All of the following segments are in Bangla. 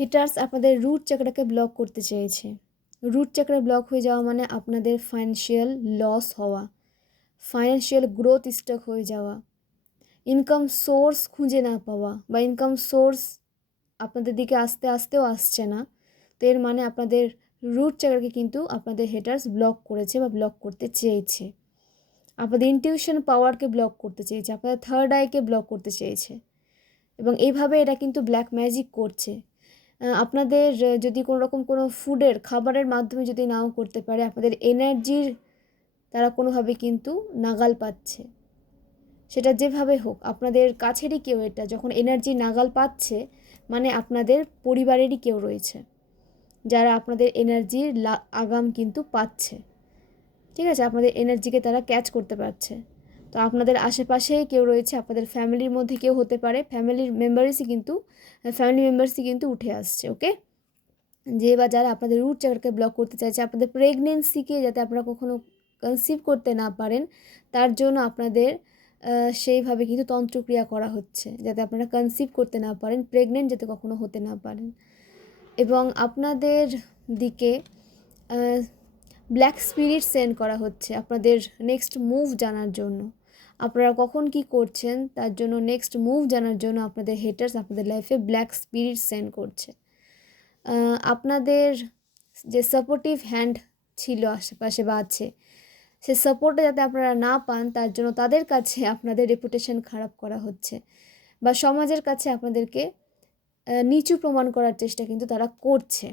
হেটার্স আপনাদের রুট চাকরাকে ব্লক করতে চেয়েছে। রুট চাকরা ব্লক হয়ে যাওয়া মানে আপনাদের ফাইন্যান্সিয়াল লস হওয়া। ফাইন্যান্সিয়াল গ্রোথ স্টক হয়ে যাওয়া। ইনকাম সোর্স খুঁজে না পাওয়া বা ইনকাম সোর্স আপনাদের দিকে আস্তে আস্তেও আসছে না। তো এর মানে আপনাদের রুট চাকরাকে কিন্তু আপনাদের হেটার্স ব্লক করেছে বা ব্লক করতে চেয়েছে। আপনাদের ইনটিউশন পাওয়ারকে ব্লক করতে চেয়েছে, আপনাদের থার্ড আইকে ব্লক করতে চেয়েছে। এবং এইভাবে এটা কিন্তু ব্ল্যাক ম্যাজিক করছে। আপনাদের যদি কোনো রকম কোনো ফুডের, খাবারের মাধ্যমে যদি নাও করতে পারে, আপনাদের এনার্জির তারা কোনোভাবে কিন্তু নাগাল পাচ্ছে। সেটা যেভাবে হোক, আপনাদের কাছেরই কেউ এটা, যখন এনার্জি নাগাল পাচ্ছে মানে আপনাদের পরিবারেরই কেউ রয়েছে, যারা আপনাদের এনার্জির আগাম কিন্তু পাচ্ছে। ঠিক আছে? আপনাদের এনার্জিকে তারা ক্যাচ করতে পারছে। তো আপনাদের আশেপাশে কেউ রয়েছে, আপনাদের ফ্যামিলির মধ্যে কেউ হতে পারে, ফ্যামিলির মেম্বার্সই কিন্তু, ফ্যামিলি মেম্বার্সই কিন্তু উঠে আসছে, ওকে? যে বা যারা আপনাদের রুট চাকারকে ব্লক করতে চাইছে, আপনাদের প্রেগনেন্সিকে যাতে আপনারা কখনো কনসিভ করতে না পারেন, তার জন্য আপনাদের সেইভাবে কিন্তু তন্ত্রক্রিয়া করা হচ্ছে, যাতে আপনারা কনসিভ করতে না পারেন প্রেগনেন্ট যাতে কখনো হতে না পারেন। এবং আপনাদের দিকে ব্ল্যাক স্পিরিট সেন্ড করা হচ্ছে, আপনাদের নেক্সট মুভ জানার জন্য। আপনারা কখন কি করছেন, তার জন্য নেক্সট মুভ জানার জন্য আপনাদের হেটার্স আপনাদের লাইফে ব্ল্যাক স্পিরিট সেন্ড করছে। আপনাদের যে সাপোর্টিভ হ্যান্ড ছিল আশেপাশে বা আছে, সে সাপোর্টটা যাতে আপনারা না পান, তার জন্য তাদের কাছে আপনাদের রেপুটেশন খারাপ করা হচ্ছে বা সমাজের কাছে আপনাদেরকে নিচু প্রমাণ করার চেষ্টা কিন্তু তারা করছে।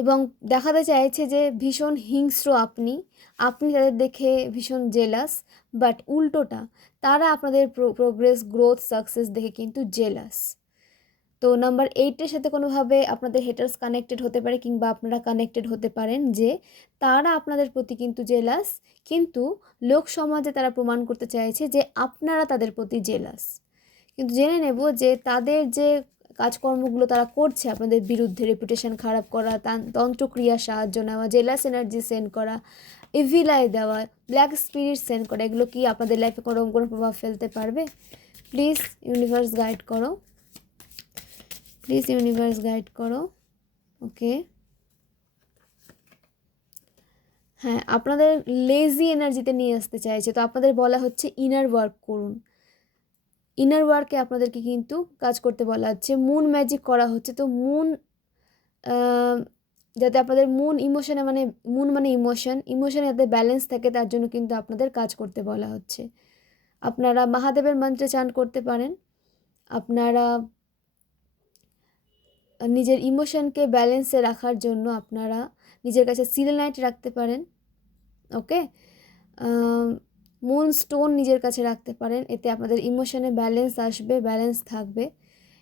এবং দেখাতে চাইছে যে ভীষণ হিংস্র আপনি। আপনি তাদের দেখে ভীষণ জেলাস বাট উল্টোটা, তারা আপনাদের প্রোগ্রেস গ্রোথ সাকসেস দেখে কিন্তু জেলাস তো নাম্বার এইটের সাথে কোনোভাবে আপনাদের হেটার্স কানেক্টেড হতে পারে কিংবা আপনারা কানেক্টেড হতে পারেন যে, তারা আপনাদের প্রতি কিন্তু জেলাস কিন্তু লোক সমাজে তারা প্রমাণ করতে চাইছে যে আপনারা তাদের প্রতি জেলাস কিন্তু জেনে নেব যে তাদের যে কাজকর্মগুলো তারা করছে, আপনাদের বিরুদ্ধে রেপুটেশন খারাপ করা তন্ত্রক্রিয়ার সাহায্য নেওয়া, জেলাস এনার্জি সেন্ড করা ইভিলাই দেওয়া ব্ল্যাক স্পিরিট সেন্ড করা, এগুলো কি আপনাদের লাইফে কোনো কোনো প্রভাব ফেলতে পারবে? প্লিজ ইউনিভার্স গাইড করো। প্লিজ ইউনিভার্স গাইড করো। ওকে হ্যাঁ আপনাদের লেজি এনার্জিতে নিয়ে আসতে চাইছে, তো আপনাদের বলা হচ্ছে ইনার ওয়ার্ক করুন। ইনার ওয়ার্কে আপনাদেরকে কিন্তু কাজ করতে বলা হচ্ছে। মুন ম্যাজিক করা হচ্ছে। তো মুন যাতে আপনাদের মুন ইমোশনে মানে মুন মানে ইমোশন ইমোশনে যাতে ব্যালেন্স থাকে, তার জন্য কিন্তু আপনাদের কাজ করতে বলা হচ্ছে। আপনারা মহাদেবের মন্ত্রে চান করতে পারেন। আপনারা নিজের ইমোশনকে ব্যালেন্সে রাখার জন্য আপনারা নিজের কাছে সিলেনাইট রাখতে পারেন। ওকে মুন স্টোন নিজের কাছে রাখতে পারেন। এতে আপনাদের ইমোশনে ব্যালেন্স আসবে ব্যালেন্স থাকবে।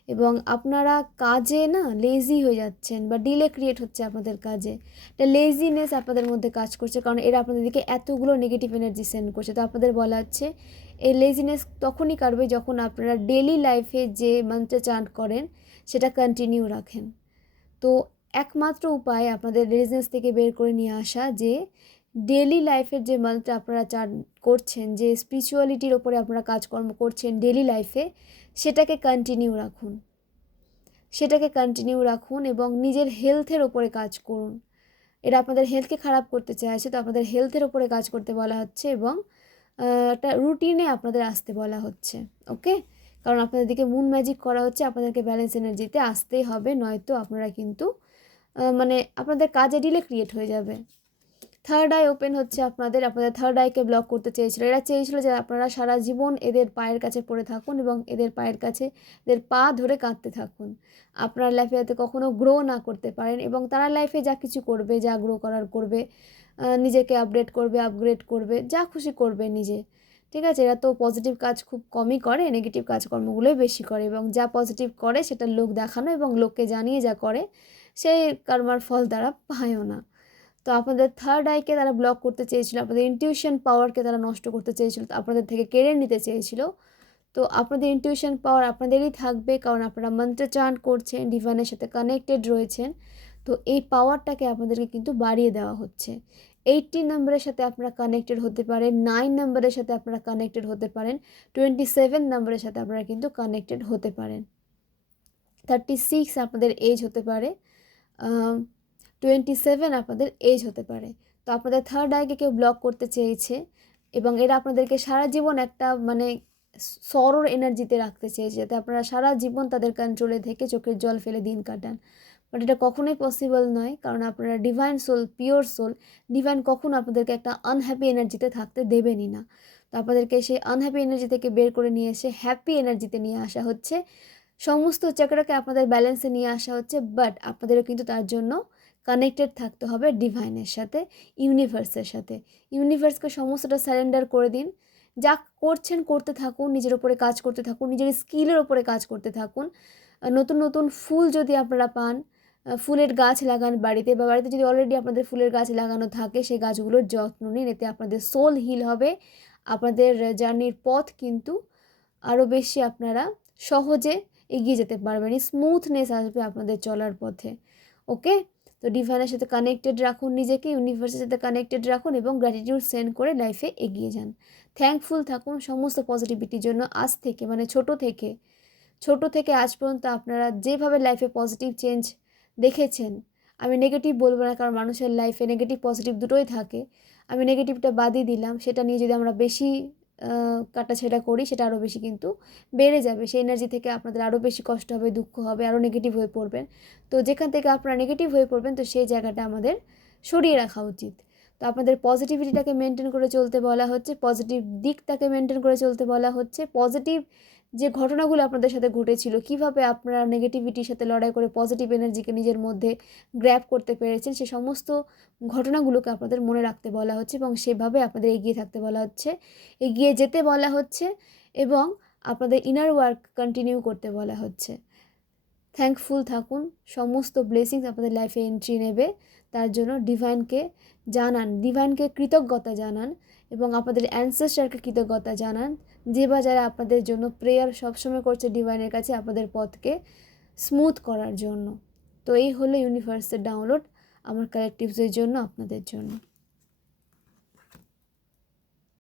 এবং আপনারা কাজে না লেজি হয়ে যাচ্ছেন বা ডিলে ক্রিয়েট হচ্ছে আপনাদের কাজে। এটা লেজিনেস আপনাদের মধ্যে কাজ করছে কারণ এরা আপনাদেরকে এতগুলো নেগেটিভ এনার্জি সেন্ড করছে। তো আপনাদের বলা হচ্ছে, এই লেজিনেস তখনই কাটবে যখন আপনারা ডেলি লাইফে যে মন্ত্র চান্ট করেন, সেটা কন্টিনিউ রাখেন। তো একমাত্র উপায় আপনাদের লেজিনেস থেকে বের করে নিয়ে আসা যে ডেলি লাইফের যে মন্ত্র আপনারা চান করছেন, যে স্পিরিচুয়ালিটির ওপরে আপনারা কাজকর্ম করছেন ডেলি লাইফে সেটাকে কন্টিনিউ রাখুন। সেটাকে কন্টিনিউ রাখুন এবং নিজের হেলথের ওপরে কাজ করুন। এটা আপনাদের হেলথকে খারাপ করতে চাইছে তো আপনাদের হেলথের ওপরে কাজ করতে বলা হচ্ছে এবং একটা রুটিনে আপনাদের আসতে বলা হচ্ছে ওকে কারণ আপনাদেরকে মুন ম্যাজিক করা হচ্ছে, আপনাদেরকে ব্যালেন্স এনার্জিতে আসতেই হবে, নয়তো আপনারা কিন্তু মানে আপনাদের কাজে ডিলে ক্রিয়েট হয়ে যাবে। থার্ড আই ওপেন হচ্ছে আপনাদের আপনাদের থার্ড আইকে ব্লক করতে চেয়েছিল। এরা চেয়েছিল যে আপনারা সারা জীবন এদের পায়ের কাছে পড়ে থাকুন এবং এদের পায়ের কাছে এদের পা ধরে কাঁদতে থাকুন। আপনার লাইফে যাতে কখনো গ্রো না করতে পারেন এবং তারা লাইফে যা কিছু করবে, যা গ্রো করার করবে নিজেকে আপডেট করবে আপগ্রেড করবে, যা খুশি করবে নিজে। ঠিক আছে? এরা তো পজিটিভ কাজ খুব কমই করে নেগেটিভ কাজকর্মগুলোই বেশি করে এবং যা পজিটিভ করে সেটা লোক দেখানো এবং লোককে জানিয়ে যা করে, সেই কর্মার ফল তারা পায়ও না। তো আপনাদের থার্ড আইকে তারা ব্লক করতে চেয়েছিল, আপনাদের ইনটিউশন পাওয়ারকে তারা নষ্ট করতে চেয়েছিল, তো আপনাদের থেকে কেড়ে নিতে চেয়েছিল। তো আপনাদের ইনটিউশন পাওয়ার আপনাদেরই থাকবে, কারণ আপনারা মন্ত্র চান করছেন ডিভাইনের সাথে কানেক্টেড রয়েছেন। তো এই পাওয়ারটাকে আপনাদেরকে কিন্তু বাড়িয়ে দেওয়া হচ্ছে। এইটটি নাম্বারের সাথে আপনারা কানেক্টেড হতে পারেন নাইন নাম্বারের সাথে আপনারা কানেক্টেড হতে পারেন টোয়েন্টি সেভেন নাম্বারের সাথে আপনারা কিন্তু কানেক্টেড হতে পারেন। থার্টি সিক্স আপনাদের এজ হতে পারে টোয়েন্টি সেভেন আপনাদের এজ হতে পারে। তো আপনাদের থার্ড আইকে কেউ ব্লক করতে চেয়েছে এবং এরা আপনাদেরকে সারা জীবন একটা মানে সরর এনার্জিতে রাখতে চেয়েছে যাতে আপনারা সারা জীবন তাদের কন্ট্রোলে থেকে চোখের জল ফেলে দিন কাটান। বাট এটা কখনোই পসিবল নয় কারণ আপনারা divine soul pure soul divine কখনো আপনাদেরকে একটা আনহ্যাপি এনার্জিতে থাকতে দেবেনই না। তো আপনাদেরকে সেই আনহ্যাপি এনার্জি থেকে বের করে নিয়ে এসে হ্যাপি এনার্জিতে নিয়ে আসা হচ্ছে। সমস্ত চক্রকে আপনাদের ব্যালেন্সে নিয়ে আসা হচ্ছে বাট আপনাদেরও কিন্তু তার জন্য কানেক্টেড থাকতে হবে ডিভাইনের সাথে ইউনিভার্সের সাথে। ইউনিভার্সকে সমস্তটা স্যারেন্ডার করে দিন। যা করছেন করতে থাকুন, নিজের ওপরে কাজ করতে থাকুন, নিজের স্কিলের ওপরে কাজ করতে থাকুন। নতুন নতুন ফুল যদি আপনারা পান ফুলের গাছ লাগান বাড়িতে বা বাড়িতে যদি অলরেডি আপনাদের ফুলের গাছ লাগানো থাকে, সেই গাছগুলোর যত্ন নিন, এতে আপনাদের সোল হিল হবে। আপনাদের জার্নির পথ কিন্তু আরও বেশি আপনারা সহজে এগিয়ে যেতে পারবেন। স্মুথনেস আসবে আপনাদের চলার পথে। ওকে তো ডিভাইনের সাথে কানেক্টেড রাখুন নিজেকে ইউনিভার্সের সাথে কানেক্টেড রাখুন এবং গ্র্যাটিটিউড সেন্ড করে লাইফে এগিয়ে যান। থ্যাঙ্কফুল থাকুন সমস্ত পজিটিভিটির জন্য আজ থেকে মানে ছোট থেকে। ছোট থেকে আজ পর্যন্ত আপনারা যেভাবে লাইফে পজিটিভ চেঞ্জ দেখেছেন, আমি নেগেটিভ বলব না কারণ মানুষের লাইফে নেগেটিভ পজিটিভ দুটোই থাকে। আমি নেগেটিভটা বাদই দিলাম, সেটা নিয়ে যদি আমরা বেশি কাটাছেড়া করি, সেটা আরও বেশি কিন্তু বেড়ে যাবে। সেই এনার্জি থেকে আপনাদের আরও বেশি কষ্ট হবে, দুঃখ হবে আরও নেগেটিভ হয়ে পড়বেন। তো যেখান থেকে আপনারা নেগেটিভ হয়ে পড়বেন, তো সেই জায়গাটা আমাদের সরিয়ে রাখা উচিত। তো আপনাদের পজিটিভিটিটাকে মেনটেন করে চলতে বলা হচ্ছে পজিটিভ দিকটাকে মেনটেন করে চলতে বলা হচ্ছে পজিটিভ যে ঘটনাগুলো আপনাদের সাথে ঘটেছিল, কীভাবে আপনারা নেগেটিভিটির সাথে লড়াই করে পজিটিভ এনার্জিকে নিজের মধ্যে গ্র্যাপ করতে পেরেছেন, সে সমস্ত ঘটনাগুলোকে আপনাদের মনে রাখতে বলা হচ্ছে এবং সেভাবে আপনাদের এগিয়ে থাকতে বলা হচ্ছে, এগিয়ে যেতে বলা হচ্ছে এবং আপনাদের ইনার ওয়ার্ক কন্টিনিউ করতে বলা হচ্ছে। থ্যাঙ্কফুল থাকুন, সমস্ত ব্লেসিংস আপনাদের লাইফে এন্ট্রি নেবে, তার জন্য ডিভাইনকে জানান ডিভাইনকে কৃতজ্ঞতা জানান এবং আপনাদের অ্যানসেস্টারকে কৃতজ্ঞতা জানান। যে বা যারা আপনাদের জন্য প্রেয়ার সবসময় করছে ডিভাইনের কাছে আপনাদের পথকে স্মুথ করার জন্য। তো এই হলো ইউনিভার্সের ডাউনলোড আমার কালেকটিভসের জন্য আপনাদের জন্য।